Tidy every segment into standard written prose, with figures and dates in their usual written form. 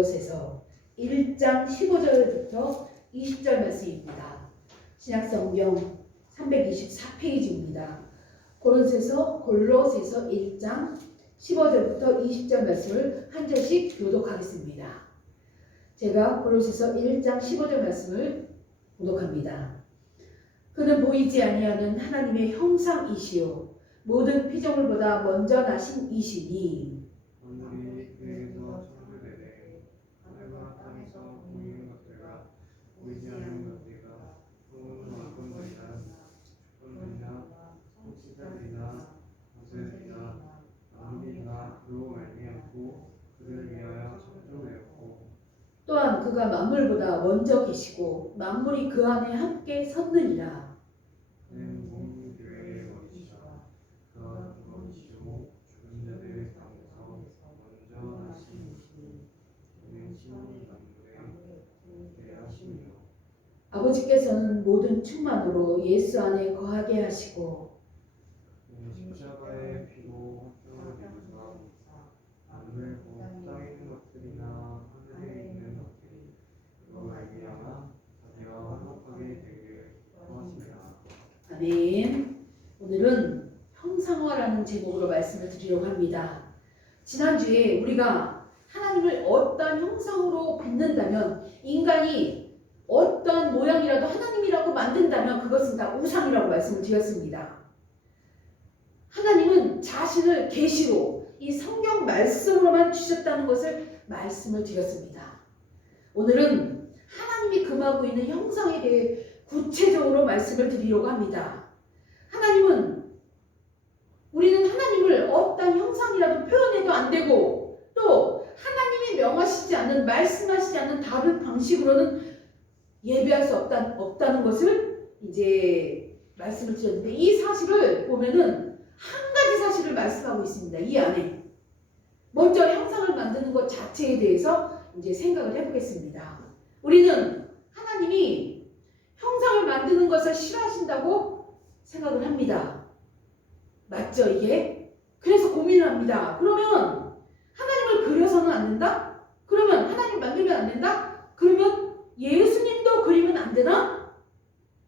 골로새서 1장 15절부터 20절 말씀입니다. 신약성경 324페이지입니다. 골로새서 1장 15절부터 20절 말씀을 한 절씩 교독하겠습니다. 제가 골로새서 1장 15절 말씀을 교독합니다. 그는 보이지 아니하는 하나님의 형상이시요 모든 피조물보다 먼저 나신 이시니 만물이 그에게서 창조되되 하늘과 땅에서 보이는 것들과 보이지 않는 것들과 또 어떤 것이나 조건들이나 시자들이나 모세들이나 만물이 다 그로 말미암고 그를 위하여 창조되었고 또한 그가 만물보다 먼저 계시고 만물이 그 안에 함께 섰느니라. 그는 온 교회의 머리시라. 그가 그것이요 죽은 자들 가운데서 먼저 나신 이시니 그는 신이 만물에 대하시니요. 아버지께서는 모든 충만으로 예수 안에 거하게 하시고 그는 십자가의 피로 확정을 내주사 만물 곧 땅에 있는 것들이나 하늘에 있는 것들이 그로 말미암아 자기와 화목하게 되게 하시니라. 아멘. 오늘은 형상화라는 제목으로 말씀을 드리려고 합니다. 지난주에 우리가 하나님을 어떤 형상으로 빚는다면 인간이 어떤 모양이라도 하나님이라고 만든다면 그것은 다 우상이라고 말씀을 드렸습니다. 하나님은 자신을 계시로 이 성경 말씀으로만 주셨다는 것을 말씀을 드렸습니다. 오늘은 하나님이 금하고 있는 형상에 대해 구체적으로 말씀을 드리려고 합니다. 우리는 하나님을 어떤 형상이라도 표현해도 안 되고 또 하나님이 명하시지 않는 말씀하시지 않는 다른 방식으로는 예배할 수 없다는 것을 이제 말씀을 드렸는데 이 사실을 보면은 한 가지 사실을 말씀하고 있습니다. 이 안에 먼저 형상을 만드는 것 자체에 대해서 이제 생각을 해보겠습니다. 우리는 하나님이 형상을 만드는 것을 싫어하신다고 생각을 합니다. 맞죠, 이게? 그래서 고민을 합니다. 그러면 하나님을 그려서는 안 된다? 그러면 하나님 만들면 안 된다? 그러면 예수님도 그리면 안 되나?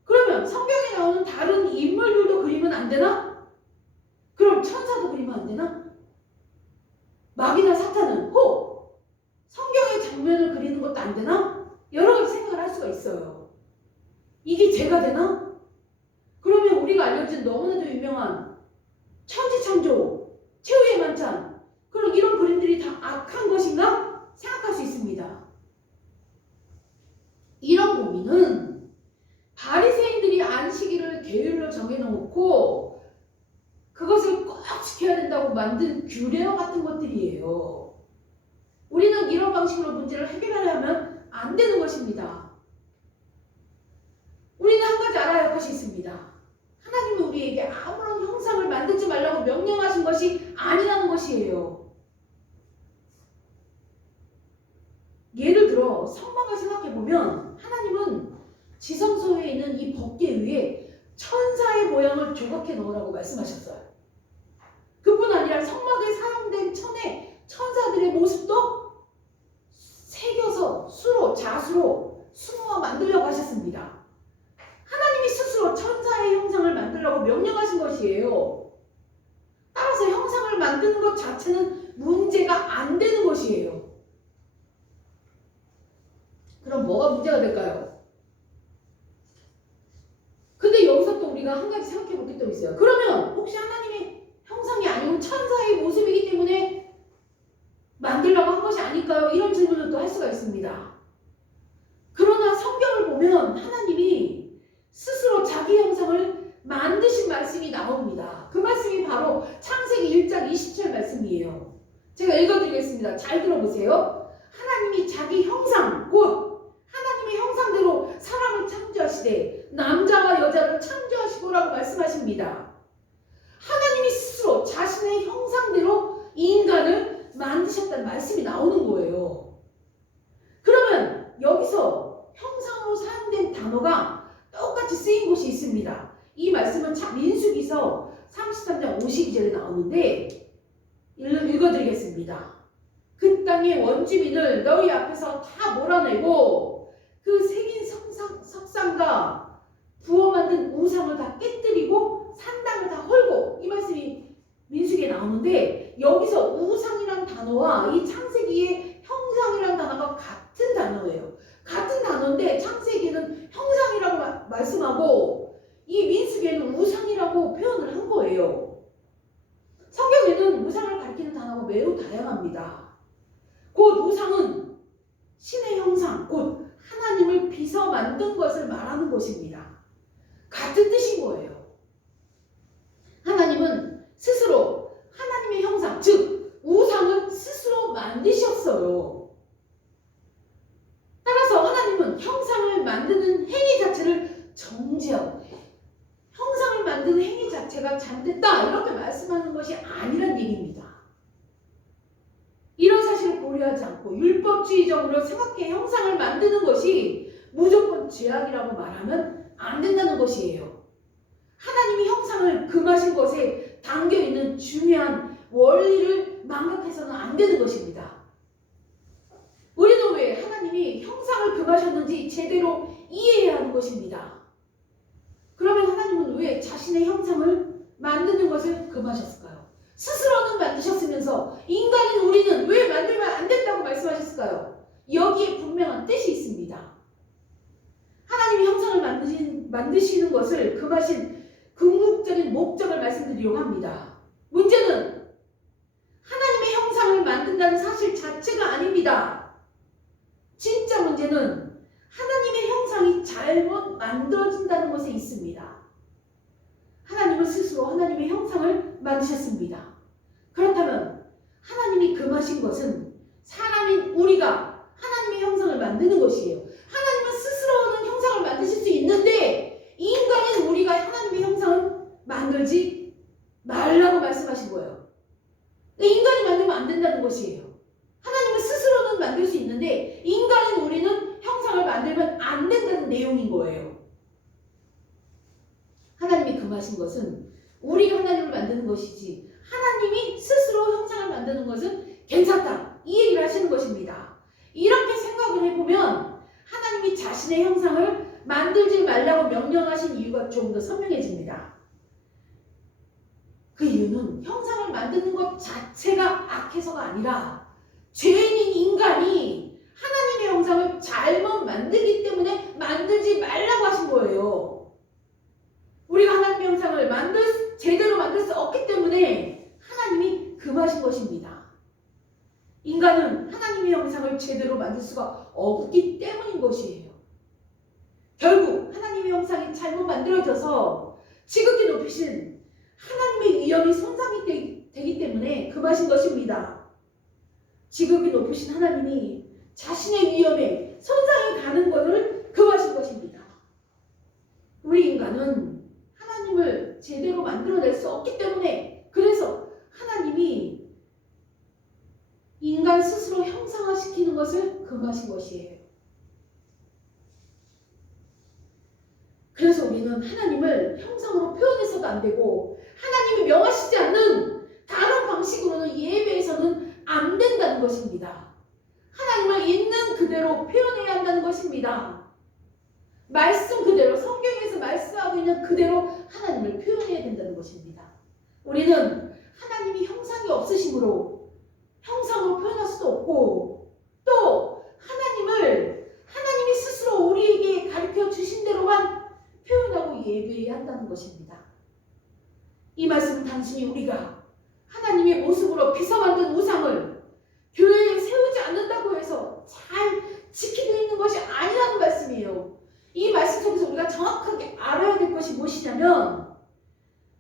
그러면 성경에 나오는 다른 인물들도 그리면 안 되나? 그럼 천사도 그리면 안 되나? 마귀나 사탄은 성경의 장면을 그리는 것도 안 되나? 여러 가지 생각을 할 수가 있어요. 이게 죄가 되나? 그러면 우리가 알려진 너무나도 유명한 천지창조, 최후의 만찬, 그럼 이런 그림들이 다 악한 것인가? 생각할 수 있습니다. 이런 고민은 바리새인들이 안식일을 계율로 정해놓고 그것을 꼭 지켜야 된다고 만든 규례와 같은 것들이에요. 우리는 이런 방식으로 문제를 해결하려면 안 되는 것입니다. 우리는 한 가지 알아야 할 것이 있습니다. 하나님은 우리에게 아무런 형상을 만들지 말라고 명령하신 것이 아니라는 것이에요. 예를 들어 성막을 생각해보면 하나님은 지성소에 있는 이 법궤 위에 천사의 모양을 조각해 넣으라고 말씀하셨어요. 그뿐 아니라 성막에 사용된 천사들의 모습도 새겨서 자수로 수놓아 만들려고 하셨습니다. 하나님이 스스로 천사의 형상을 만들라고 명령하신 것이에요. 따라서 형상을 만드는 것 자체는 문제가 안 되는 것이에요. 그럼 뭐가 문제가 될까요? 근데 여기서 또 우리가 한 가지 생각해 볼 게 또 있어요. 그러면 혹시 하나님의 형상이 아니고 천사의 모습이기 때문에 만들려고 한 것이 아닐까요? 이런 질문을 또 할 수가 있습니다. 그러나 성경을 보면 하나님이 스스로 자기 형상을 만드신 말씀이 나옵니다. 그 말씀이 바로 창세기 1장 20절 말씀이에요. 제가 읽어드리겠습니다. 잘 들어보세요. 하나님이 자기 형상, 곧 하나님의 형상대로 사람을 창조하시되 남자와 여자를 창조하시고라고 말씀하십니다. 하나님이 스스로 자신의 형상대로 인간을 만드셨다는 말씀이 나오는 거예요. 그러면 여기서 형상으로 사용된 단어가 똑같이 쓰인 곳이 있습니다. 이 말씀은 민수기서 33장 52절에 나오는데 읽어드리겠습니다. 그 땅의 원주민을 너희 앞에서 다 몰아내고 그 새긴 석상과 부어 만든 우상을 다 깨뜨리고 산당을 다 헐고, 이 말씀이 민수기에 나오는데 여기서 우상이란 단어와 이 창세기의 형상이란 단어가 같은 단어예요. 같은 단어인데 창세기는 형상이라고 말씀하고 이 민수기에는 우상이라고 표현을 한 거예요. 성경에는 우상을 가리키는 단어가 매우 다양합니다. 곧 우상은 신의 형상, 곧 하나님을 빚어 만든 것을 말하는 것입니다. 같은 뜻인 거예요. 하나님은 스스로 하나님의 형상, 즉 우상을 스스로 만드셨어요. 따라서 하나님은 형상을 만드는 행위 자체를 정죄하고, 형상을 만드는 행위 자체가 잘못됐다 이렇게 말씀하는 것이 아니란 얘기입니다. 이런 사실을 고려하지 않고 율법주의적으로 생각해 형상을 만드는 것이 무조건 죄악이라고 말하면 안 된다는 것이에요. 하나님이 형상을 금하신 것에 담겨있는 중요한 원리를 망각해서는 안 되는 것입니다. 우리는 왜 하나님이 형상을 금하셨는지 제대로 이해해야 하는 것입니다. 그러면 하나님은 왜 자신의 형상을 만드는 것을 금하셨을까요? 스스로는 만드셨으면서 인간인 우리는 왜 만들면 안 된다고 말씀하셨을까요? 여기에 분명한 뜻이 있습니다. 하나님이 형상을 만드시는 것을 금하신 궁극적인 목적을 말씀드리려고 합니다. 문제는 하나님의 형상을 만든다는 사실 자체가 아닙니다. 진짜 문제는 하나님의 형상이 잘못 만들어진다는 것에 있습니다. 하나님은 스스로 하나님의 형상을 만드셨습니다. 그렇다면 하나님이 금하신 것은 사람인 우리가 하나님의 형상을 만드는 것이에요. 하나님은 스스로는 형상을 만드실 수 있는데 인간인 우리가 하나님의 형상을 만들지 말라고 말씀하신 거예요. 인간이 만들면 안 된다는 것이에요. 하나님은 스스로는 만들 수 있는데 인간인 우리는 형상을 만들면 안 된다는 내용인 거예요. 하나님이 금하신 것은 우리가 하나님을 만드는 것이지 하나님이 스스로 형상을 만드는 것은 괜찮다, 이 얘기를 하시는 것입니다. 이렇게 생각을 해보면 하나님이 자신의 형상을 만들지 말라고 명령하신 이유가 좀 더 선명해집니다. 그 이유는 형상을 만드는 것 자체가 악해서가 아니라 죄인인 인간이 하나님의 형상을 잘못 만들기 때문에 만들지 말라고 하신 거예요. 우리가 하나님의 형상을 제대로 만들 수 없기 때문에 하나님이 금하신 것입니다. 인간은 하나님의 형상을 제대로 만들 수가 없기 때문인 것이에요. 결국 하나님의 형상이 잘못 만들어져서 지극히 높이신 하나님의 위엄이 손상이 되기 때문에 금하신 것입니다. 지극히 높으신 하나님이 자신의 위엄에 손상이 가는 것을 금하신 것입니다. 우리 인간은 하나님을 제대로 만들어낼 수 없기 때문에, 그래서 하나님이 인간 스스로 형상화시키는 것을 금하신 것이에요. 그래서 우리는 하나님을 형상으로 표현해서도 안 되고 하나님이 명하시지 않는 다른 방식으로는 예배에서는 안 된다는 것입니다. 하나님을 있는 그대로 표현해야 한다는 것입니다. 말씀 그대로, 성경에서 말씀하고 있는 그대로 하나님을 표현해야 된다는 것입니다. 우리는 하나님이 형상이 없으심으로 형상으로 표현할 수도 없고, 또 하나님이 스스로 우리에게 가르쳐 주신 대로만 표현하고 예배해야 한다는 것입니다. 이 말씀은 단순히 우리가 하나님의 모습으로 빚어 만든 우상을 교회에 세우지 않는다고 해서 잘 지키고 있는 것이 아니라는 말씀이에요. 이 말씀 속에서 우리가 정확하게 알아야 될 것이 무엇이냐면,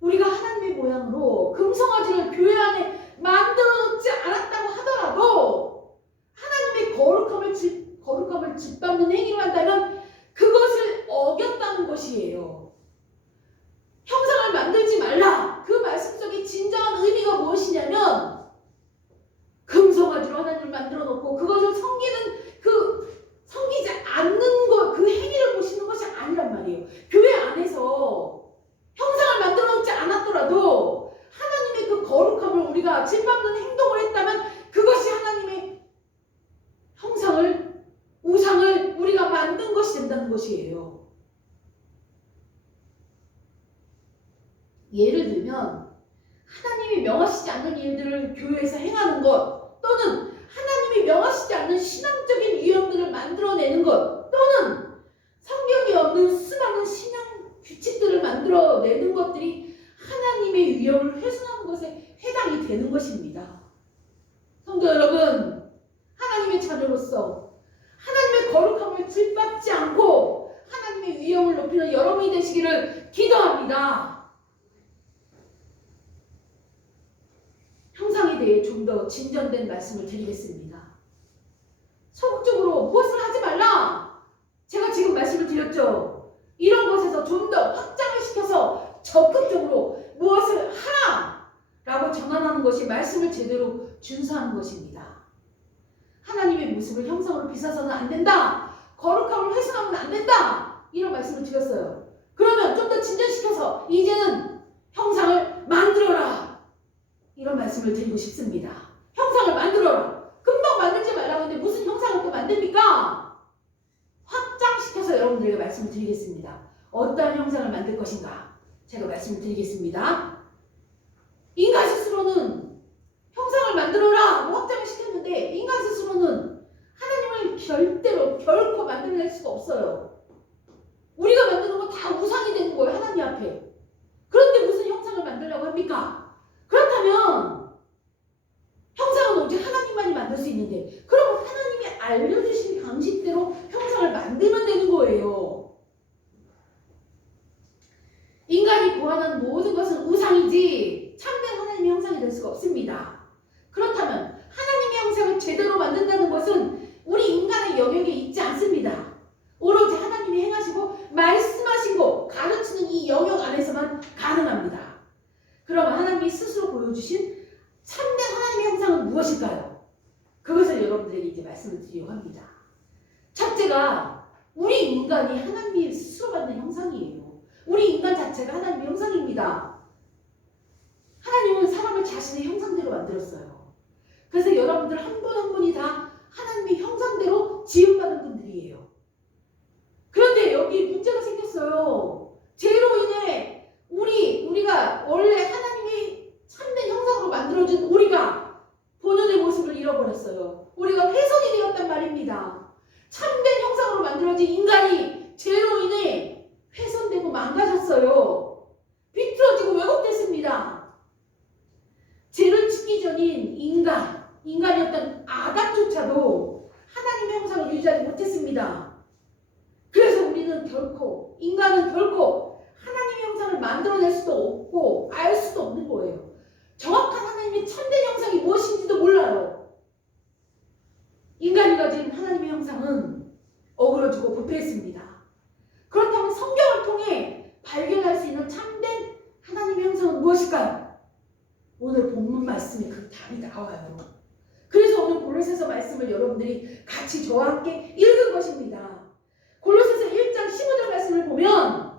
우리가 하나님의 모양으로 금송아지를 교회 안에 만들어 놓지 않았다고 하더라도 하나님의 거룩함을 짓밟는 행위를 한다면 그것을 어겼다는 것이에요. 형상을 만들지 말라, 그 말씀 속에 진정한 의미가 무엇이냐면, 금송아지로 하나님을 만들어 놓고 그것을 섬기지 않는 것, 그 행위를 보시는 것이 아니란 말이에요. 교회 안에서 형상을 만들어 놓지 않았더라도 하나님의 그 거룩함을 우리가 짓밟는 행동을 했다면 그것이 하나님의 것이에요. 예를 들면 하나님이 명하시지 않는 일들을 교회에서 행하는 것, 또는 하나님이 명하시지 않는 신앙적인 유형들을 만들어내는 것, 또는 성경이 없는 수많은 신앙 규칙들을 만들어내는 것들이 하나님의 유형을 훼손하는 것에 해당이 되는 것입니다. 성도 여러분, 하나님의 자녀로서 하나님의 거룩함을 짓밟지 않고 하나님의 위엄을 높이는 여러분이 되시기를 기도합니다. 형상에 대해 좀 더 진전된 말씀을 드리겠습니다. 소극적으로 무엇을 하지 말라. 제가 지금 말씀을 드렸죠. 이런 것에서 좀 더 확장을 시켜서 적극적으로 무엇을 하라 라고 전환하는 것이 말씀을 제대로 준수하는 것입니다. 하나님의 모습을 형상으로 빗어서는 안 된다. 거룩함을 훼손하면 안 된다. 이런 말씀을 드렸어요. 그러면 좀 더 진전시켜서 이제는 형상을 만들어라. 이런 말씀을 드리고 싶습니다. 형상을 만들어라. 금방 만들지 말라고 했는데 무슨 형상을 또 만듭니까? 확장시켜서 여러분들에게 말씀을 드리겠습니다. 어떠한 형상을 만들 것인가? 제가 말씀을 드리겠습니다. 인간 스스로는 형상을 만들어라 확장을 시켰는데 인간 스스로는 하나님을 결코 만들어낼 수가 없어요. 우리가 만드는 건 다 우상이 되는 거예요. 하나님 앞에. 그런데 무슨 형상을 만들려고 합니까? 그렇다면 형상은 오직 하나님만이 만들 수 있는데, 그럼 하나님이 알려주신 방식대로 형상을 만들면 되는 거예요. 인간이 구하는 모든 것은 우상이지 참된 하나님의 형상이 될 수가 없습니다. 그렇다면 하나님의 형상을 제대로 만든다는 것은 우리 인간의 영역에 있지 않습니다. 오로지 하나님이 행하시고 말씀하시고 가르치는 이 영역 안에서만 가능합니다. 그러면 하나님이 스스로 보여주신 참된 하나님의 형상은 무엇일까요? 그것을 여러분들에게 이제 말씀을 드리려고 합니다. 첫째가 우리 인간이 하나님이 스스로 만든 형상이에요. 우리 인간 자체가 하나님의 형상입니다. 하나님은 사람을 자신의 형상대로 만들었어요. 그래서 여러분들 한 분 한 분이 다 하나님의 형상대로 지음받은 분들이에요. 그런데 여기 문제가 생겼어요. 죄로 인해 우리가 원래 하나님의 참된 형상으로 만들어진 우리가 본연의 모습을 잃어버렸어요. 우리가 훼손이 되었단 말입니다. 참된 형상으로 만들어진 인간이 죄로 인해 훼손되고 망가졌어요. 비틀어지고 왜곡됐습니다. 죄를 짓기 전인 인간이었던 아담조차도 하나님의 형상을 유지하지 못했습니다. 그래서 인간은 결코 하나님의 형상을 만들어낼 수도 없고 알 수도 없는 거예요. 정확한 하나님의 참된 형상이 무엇인지도 몰라요. 인간이 가진 하나님의 형상은 어그러지고 부패했습니다. 그렇다면 성경을 통해 발견할 수 있는 참된 하나님의 형상은 무엇일까요? 오늘 본문 말씀에 그 답이 나와요. 그래서 오늘 골로새서 말씀을 여러분들이 같이 저와 함께 읽은 것입니다. 골로새서 1장 15절 말씀을 보면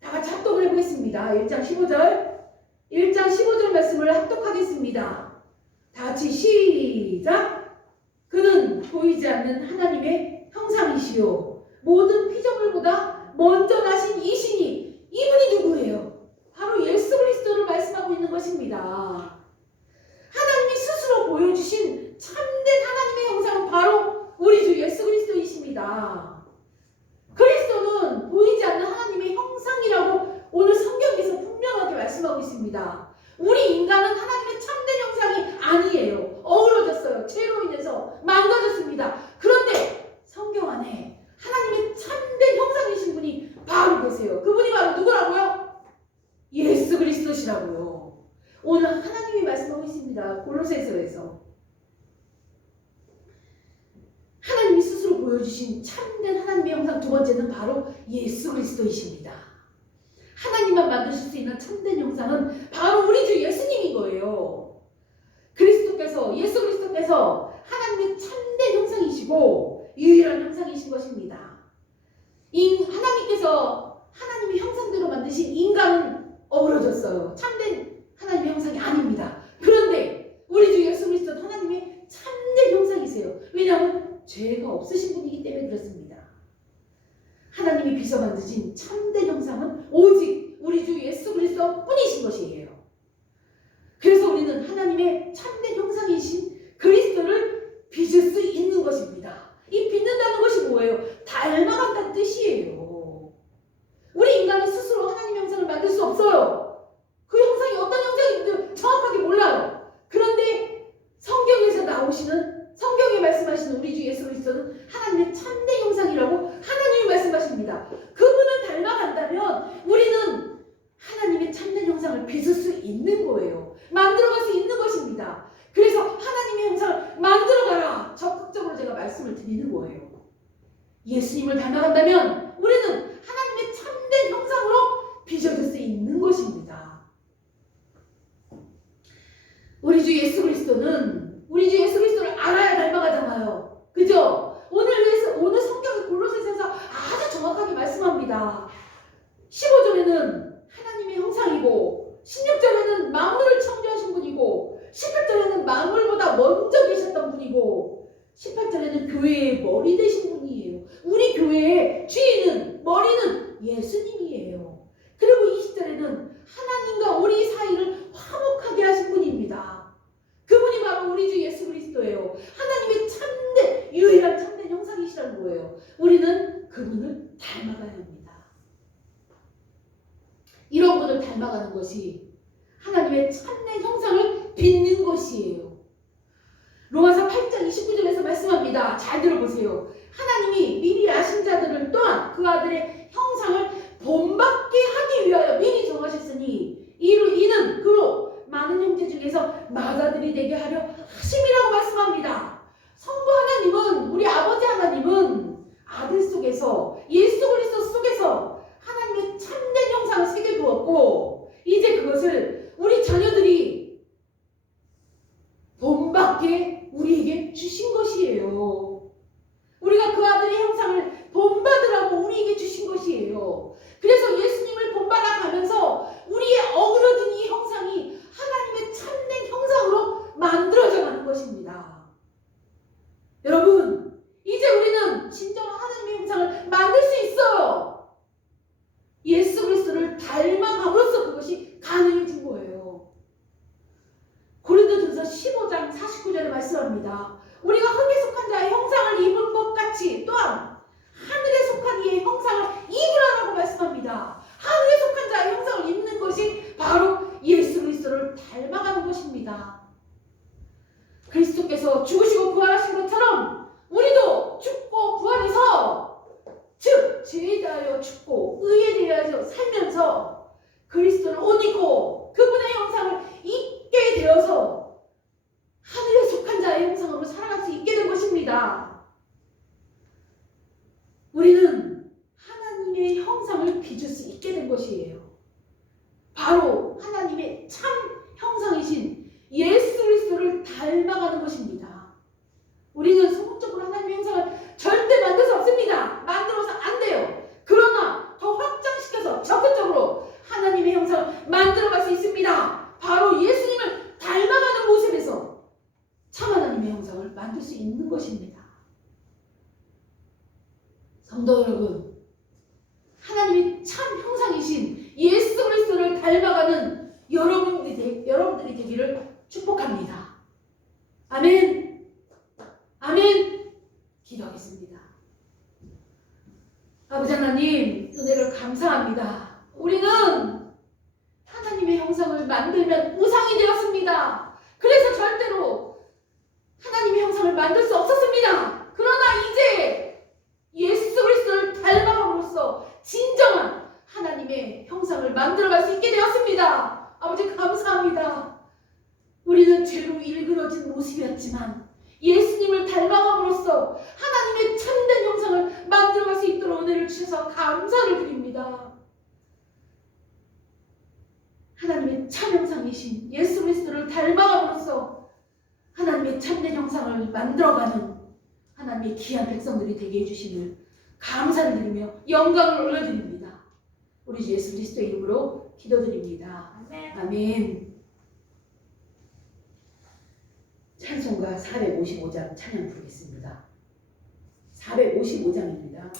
다 같이 합독을 해보겠습니다. 1장 15절 말씀을 합독하겠습니다. 다 같이 시작! 그는 보이지 않는 하나님의 형상이시요 모든 피조물보다 먼저 나신 이시니 이분이 누구예요? 바로 예수 그리스도를 말씀하고 있는 것입니다. 하나님이 스스로 보여주신 참된 하나님의 형상은 바로 우리 주 예수 그리스도이십니다. 그리스도는 보이지 않는 하나님의 형상이라고 오늘 성경에서 분명하게 말씀하고 있습니다. 우리 인간은 하나님의 참된 형상이 아니에요. 어우러졌어요. 죄로 인해서 망가졌습니다. 그런데 성경 안에 하나님의 참된 형상이신 분이 바로 계세요. 그분이 바로 누구라고요? 예수 그리스도시라고요. 오늘 하나님이 말씀하고 있습니다. 골로새서에서 하나님이 스스로 보여주신 참된 하나님의 형상 두 번째는 바로 예수 그리스도이십니다. 하나님만 만드실 수 있는 참된 형상은 바로 우리 주 예수님인 거예요. 예수 그리스도께서 하나님의 참된 형상이시고 유일한 형상이신 것입니다. 하나님께서 하나님의 형상대로 만드신 인간은 어그러졌어요. 참된 하나님의 형상이 아닙니다. 그런데 우리 주 예수 그리스도는 하나님의 참된 형상이세요. 왜냐하면 죄가 없으신 분이기 때문에 그렇습니다. 하나님이 빚어 만드신 참된 형상은 오직 우리 주 예수 그리스도 뿐이신 것이에요. 그래서 우리는 하나님의 참된 형상이신 그리스도를 빚을 수 있는 것입니다. 이 빚는다는 것이 뭐예요? 닮아간다는 뜻이에요. 우리 인간은 스스로 하나님의 형상을 만들 수 없어요. 그 형상이 어떤 형상인지 정확하게 몰라요. 그런데 성경에 말씀하시는 우리 주 예수 그리스도는 하나님의 참된 형상이라고 하나님이 말씀하십니다. 그분을 닮아간다면 우리는 하나님의 참된 형상을 빚을 수 있는 거예요. 만들어갈 수 있는 것입니다. 그래서 하나님의 형상을 만들어가라, 적극적으로 제가 말씀을 드리는 거예요. 예수님을 닮아간다면 우리는 하나님의 참된 형상으로 빚어질 수 있는 것입니다. 우리 주 예수 그리스도를 알아야 닮아가잖아요. 그죠? 오늘 성경의 골로새서에서 아주 정확하게 말씀합니다. 15절에는 하나님의 형상이고 16절에는 만물을 창조하신 분이고 18절에는 만물보다 먼저 계셨던 분이고 18절에는 교회의 머리 되신 분이에요. 우리 교회의 주인은, 머리는 예수님이에요. 그리고 20절에는 하나님과 우리 사이를 화목하게 하신 분입니다. 그분이 바로 우리 주 예수 그리스도예요. 하나님의 유일한 참된 형상이시라는 거예요. 우리는 그분을 닮아가야 합니다. 이런 분을 닮아가는 것이 하나님의 참된 형상을 빚는 것이에요. 로마서 8장 29절에서 말씀합니다. 잘 들어보세요. 하나님이 미리 아신 자들을 또한 그 아들의 형상을 본받게 하기 위하여 미리 정하셨으니 이는 그로 많은 형제 중에서 맏아들이 되게 하려 하심이라고 말씀합니다. 성부 하나님은, 우리 아버지 하나님은 아들 속에서, 예수 그리스도 속에서 하나님의 참된 형상을 새겨두었고 이제 그것을 우리 자녀들이 본받게 우리에게 주신 것이에요. 우리가 그 아들의 형상을 본받으라고 우리에게 주신 것이에요. 그래서 예수님을 본받아 가면서 우리의 어그러진 이 형상이 하나님의 참된 형상으로 만들어져 가는 것입니다. 여러분, 이제 우리는 진정한 하나님의 형상을 만들 수 있어요. 예수 그리스도를 닮아감으로써 그것이 가능해진 거예요. 고린도전서 15장 49절에 말씀합니다. 우리가 흙에 속한 자의 형상을 입은 것 같이 또한 하늘에 속한 이의 형상을 입으라라고 말씀합니다. 하늘에 속한 자의 형상을 입는 것이 바로 예수 그리스도를 닮아가는 것입니다. 그리스도께서 죽으시고 부활하신 것처럼 우리도 죽고 부활해서, 즉 죄에 대하여 죽고 의에 대하여 살면서 그리스도를 옷 입고 그분의 형상을 입게 되어서 하늘에 속한 자의 형상으로 살아갈 수 있게 된 것입니다. 우리는 하나님의 형상을 빚을 수 있게 된 것이에요. 바로 하나님의 참 형상이신 예수 그리스도를 닮아가는 것입니다. 우리는 소극적으로 하나님의 형상을 절대 만들 수 없습니다. 만들어서 안 돼요. 그러나 더 확장시켜서 적극적으로 하나님의 형상을 만들어갈 수 있습니다. 바로 예수님을 닮아가는 모습에서 참 하나님의 형상을 만들 수 있는 것입니다. 성도 여러분, 하나님의 참 형상이신 예수 그리스도를 닮아가는 여러분들이 되기를 축복합니다. 아멘. 아멘. 기도하겠습니다. 아버지 하나님, 은혜를 감사합니다. 우리는 하나님의 형상을 만들면 우상이 되었습니다. 그래서 절대로 하나님의 형상을 만들 수 없었습니다. 그러나 이제 예수 그리스도를 닮아감으로써 진정한 하나님의 형상을 만들어갈 수 있게 되었습니다. 아버지 감사합니다. 우리는 죄로 일그러진 모습이었지만 예수님을 닮아감으로써 하나님의 참된 형상을 만들어갈 수 있도록 은혜를 주셔서 감사를 드립니다. 하나님의 참 형상이신 예수 그리스도를 닮아감으로써 하나님의 참된 형상을 만들어가는 하나님의 귀한 백성들이 되게 해주심을 감사를 드리며 영광을 올려드립니다. 우리 주 예수 그리스도의 이름으로 기도드립니다. 아멘. 아멘. 찬송가 455장 찬양 부르겠습니다. 455장입니다.